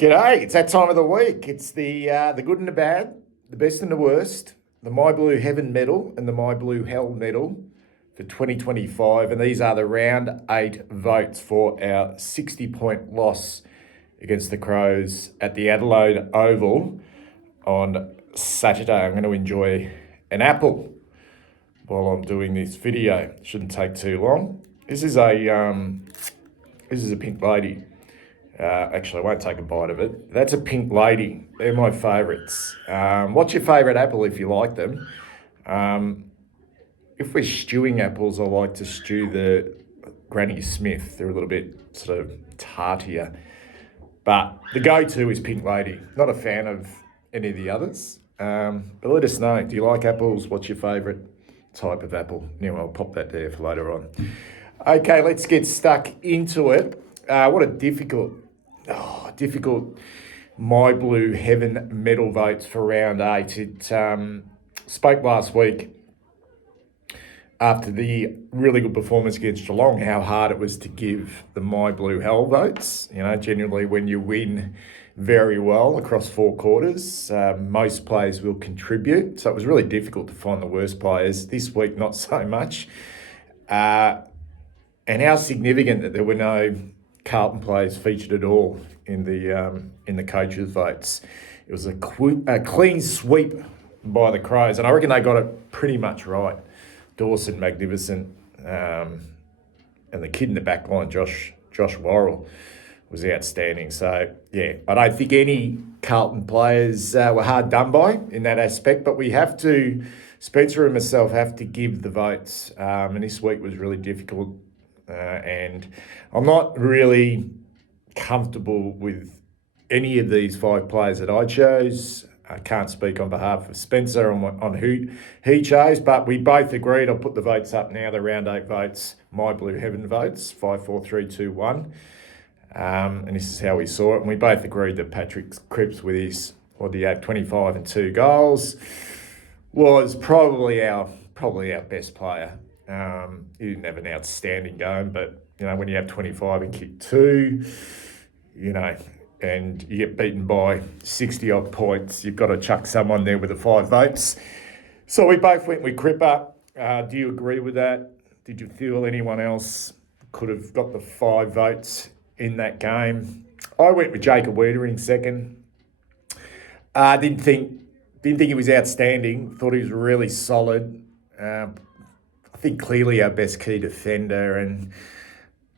G'day, it's that time of the week. It's the good and the bad, the best and the worst, the My Blue Heaven medal and the My Blue Hell medal for 2025. And these are the round 8 votes for our 60-point loss against the Crows at the Adelaide Oval on Saturday. I'm going to enjoy an apple while I'm doing this video. Shouldn't take too long. This is a pink lady. Actually, I won't take a bite of it. That's a pink lady. They're my favourites. What's your favourite apple if you like them? If we're stewing apples, I like to stew the Granny Smith. They're a little bit sort of tartier. But the go-to is pink lady. Not a fan of any of the others. But let us know. Do you like apples? What's your favourite type of apple? Anyway, I'll pop that there for later on. Okay, let's get stuck into it. What a difficult My Blue Heaven medal votes for round 8. It spoke last week after the really good performance against Geelong, how hard it was to give the My Blue Hell votes. You know, generally when you win very well across 4 quarters, most players will contribute. So it was really difficult to find the worst players. This week, not so much. And how significant that there were no Carlton players featured at all in the coaches' votes. It was a clean sweep by the Crows, and I reckon they got it pretty much right. Dawson, magnificent, and the kid in the back line, Josh Worrell, was outstanding. So, yeah, I don't think any Carlton players were hard done by in that aspect, but we have to, Spencer and myself have to give the votes, and this week was really difficult. And I'm not really comfortable with any of these 5 players that I chose. I can't speak on behalf of Spencer on who he chose, but we both agreed. I'll put the votes up now, the round 8 votes, My Blue Heaven votes, 5, 4, 3, 2, 1. And this is how we saw it. And we both agreed that Patrick Cripps with his, 25 and 2 goals, was probably our best player. He didn't have an outstanding game, but, you know, when you have 25 and kick 2, you know, and you get beaten by 60-odd points, you've got to chuck someone there with the 5 votes. So we both went with Cripper. Do you agree with that? Did you feel anyone else could have got the 5 votes in that game? I went with Jacob Wiedering second. Didn't think he was outstanding. Thought he was really solid. I think clearly our best key defender, and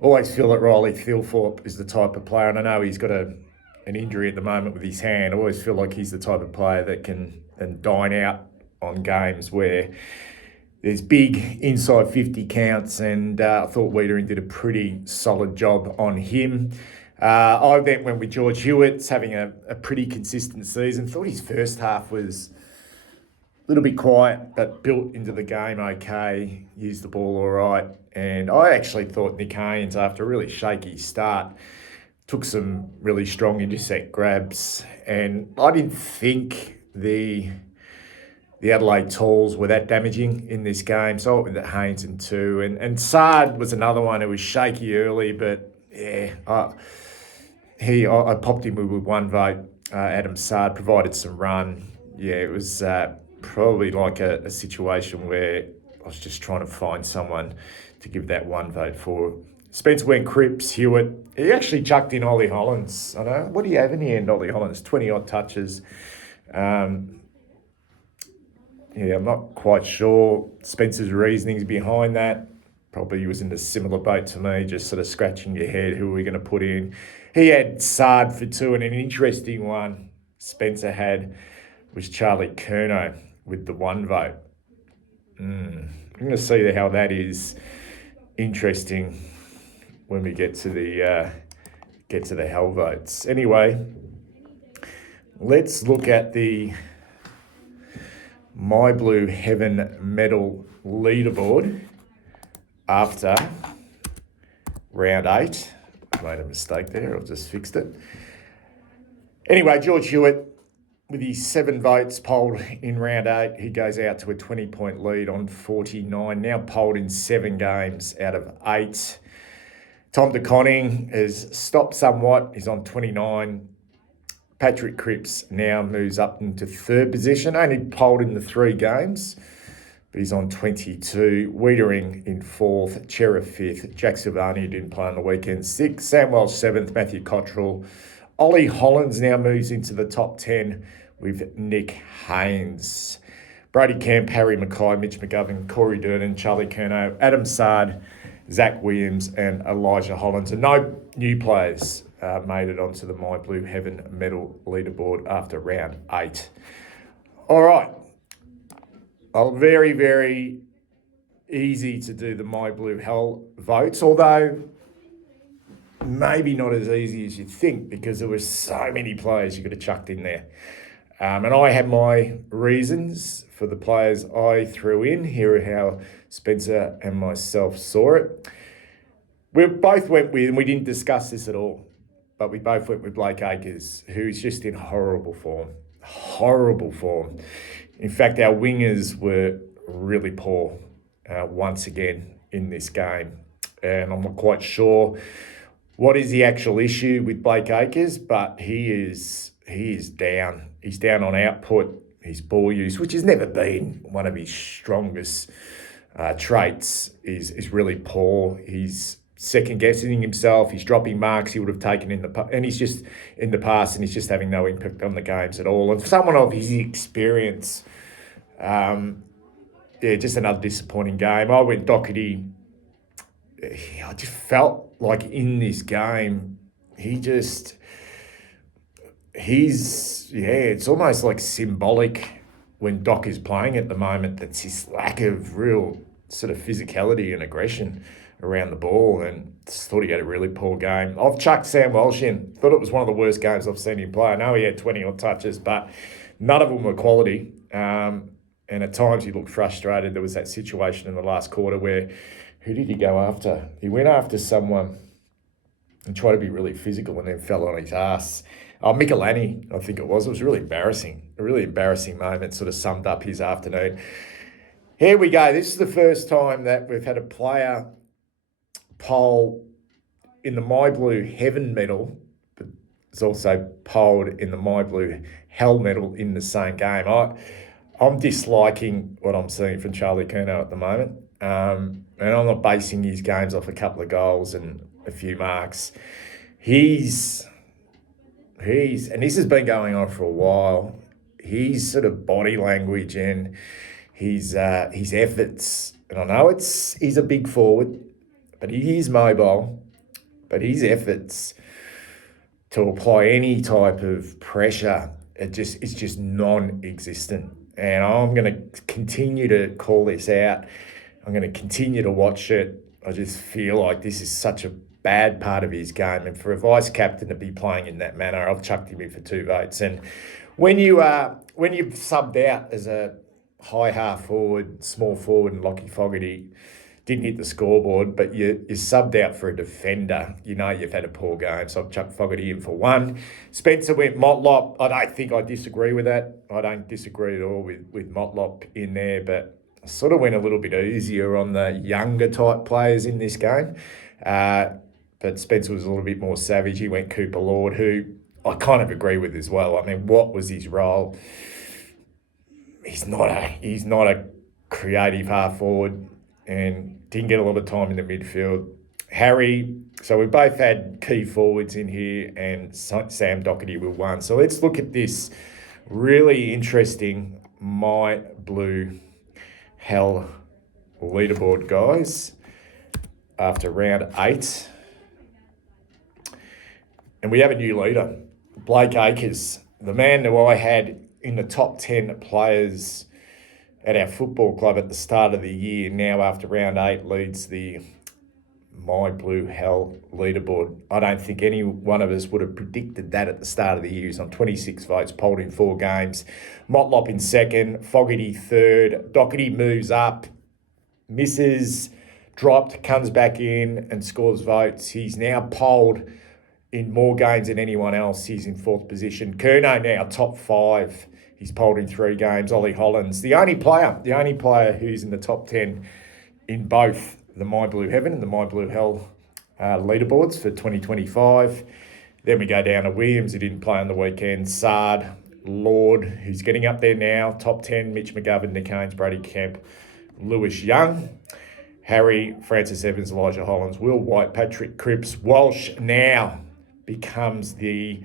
always feel that Riley Thilthorpe is the type of player, and I know he's got an injury at the moment with his hand. I always feel like he's the type of player that can dine out on games where there's big inside 50 counts, and I thought Wiedering did a pretty solid job on him. I then went with George Hewitt's having a pretty consistent season. Thought his first half was a little bit quiet, but built into the game okay, used the ball all right. And I actually thought Nick Haynes, after a really shaky start, took some really strong intercept grabs. And I didn't think the Adelaide Talls were that damaging in this game. So I went with Haynes in 2. And Sard was another one who was shaky early, but yeah, I popped him with 1 vote. Adam Sard provided some run. Yeah, it was probably like a situation where I was just trying to find someone to give that 1 vote for. Spencer went Cripps, Hewitt. He actually chucked in Ollie Hollands. I know. What do you have in the end, Ollie Hollands? 20-odd touches. I'm not quite sure Spencer's reasonings behind that. Probably was in a similar boat to me, just sort of scratching your head, who are we going to put in? He had Sard for 2, and an interesting one Spencer had was Charlie Curnow with the 1 vote. I'm going to see how that is interesting when we get to the hell votes. Anyway, let's look at the My Blue Heaven medal leaderboard after round 8. I made a mistake there. I've just fixed it. Anyway, George Hewitt, with his 7 votes polled in round 8, he goes out to a 20-point lead on 49, now polled in 7 games out of 8. Tom De Koning has stopped somewhat. He's on 29. Patrick Cripps now moves up into third position, only polled in the 3 games, but he's on 22. Wiedering in fourth, Chera fifth, Jack Silvani didn't play on the weekend, sixth, Sam Welsh seventh, Matthew Cottrell. Ollie Hollands now moves into the top 10 with Nick Haynes. Brody Kemp, Harry Mackay, Mitch McGovern, Corey Durden, Charlie Curnow, Adam Sard, Zach Williams and Elijah Hollands. And no new players made it onto the My Blue Heaven medal leaderboard after round 8. All right. Very, very easy to do the My Blue Hell votes, although maybe not as easy as you'd think because there were so many players you could have chucked in there. And I had my reasons for the players I threw in. Here are how Spencer and myself saw it. We both went with, and we didn't discuss this at all, but we both went with Blake Acres, who's just in horrible form. Horrible form. In fact, our wingers were really poor once again in this game. And I'm not quite sure what is the actual issue with Blake Acres, but he is down. He's down on output, his ball use, which has never been one of his strongest traits, is really poor. He's second guessing himself. He's dropping marks he would have taken in the past, and he's just having no impact on the games at all. And for someone of his experience, just another disappointing game. I went Doherty. I just felt like in this game, it's almost like symbolic when Doc is playing at the moment. That's his lack of real sort of physicality and aggression around the ball, and just thought he had a really poor game. I've chucked Sam Welsh in. Thought it was one of the worst games I've seen him play. I know he had 20 odd touches, but none of them were quality. And at times he looked frustrated. There was that situation in the last quarter where, who did he go after? He went after someone and tried to be really physical and then fell on his ass. Michelani, I think it was. It was really embarrassing. A really embarrassing moment, sort of summed up his afternoon. Here we go. This is the first time that we've had a player poll in the My Blue Heaven medal, but it's also polled in the My Blue Hell medal in the same game. I'm disliking what I'm seeing from Charlie Curnow at the moment. And I'm not basing his games off a couple of goals and a few marks. He's and this has been going on for a while, his sort of body language and his efforts, and I know he's a big forward, but he is mobile, but his efforts to apply any type of pressure, it's just non-existent. And I'm going to continue to call this out. I'm going to continue to watch it. I just feel like this is such a bad part of his game. And for a vice captain to be playing in that manner, I've chucked him in for 2 votes. And when you've subbed out as a high half forward, small forward, and Lockie Fogarty didn't hit the scoreboard, but you subbed out for a defender, you know you've had a poor game. So I've chucked Fogarty in for 1. Spencer went Motlop. I don't think I disagree with that. I don't disagree at all with Motlop in there, but I sort of went a little bit easier on the younger type players in this game. But Spencer was a little bit more savage. He went Cooper Lord, who I kind of agree with as well. I mean, what was his role? He's not a creative half forward and didn't get a lot of time in the midfield. Harry, so we both had key forwards in here, and Sam Doherty with 1. So let's look at this really interesting My Blue Hell leaderboard, guys, after round 8. And we have a new leader, Blake Acres, the man who I had in the top 10 players at our football club at the start of the year. Now, after round 8, leads the My Blue Hell leaderboard. I don't think any one of us would have predicted that at the start of the year. He's on 26 votes, polled in 4 games. Motlop in second, Fogarty third. Doherty moves up, misses, dropped, comes back in and scores votes. He's now polled in more games than anyone else. He's in 4th position. Curnow now top 5. He's polled in 3 games. Ollie Hollands, the only player who's in the top 10 in both the My Blue Heaven and the My Blue Hell leaderboards for 2025. Then we go down to Williams, who didn't play on the weekend. Sard, Lord, who's getting up there now. Top 10, Mitch McGovern, Nick Haynes, Brady Kemp, Lewis Young, Harry, Francis Evans, Elijah Hollins, Will White, Patrick Cripps. Walsh now becomes the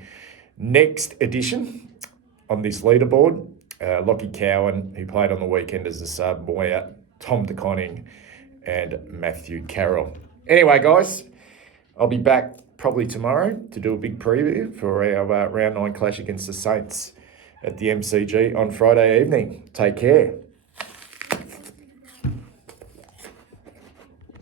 next addition on this leaderboard. Lockie Cowan, who played on the weekend as a sub, Moya, Tom DeConning, and Matthew Carroll. Anyway, guys, I'll be back probably tomorrow to do a big preview for our round 9 clash against the Saints at the MCG on Friday evening. Take care.